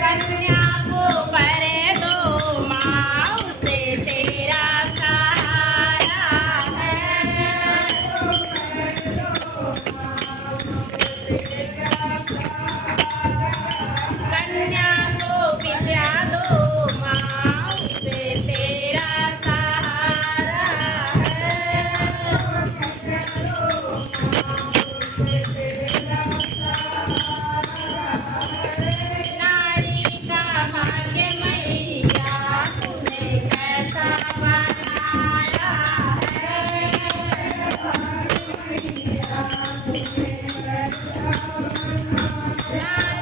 कन्या को कर दो माँ उसे तेरा सहारा है। कन्या को बिछा दो माँ उसे तेरा सहारा है। नारी का भाग्य मैया तूने कैसा बनाया है।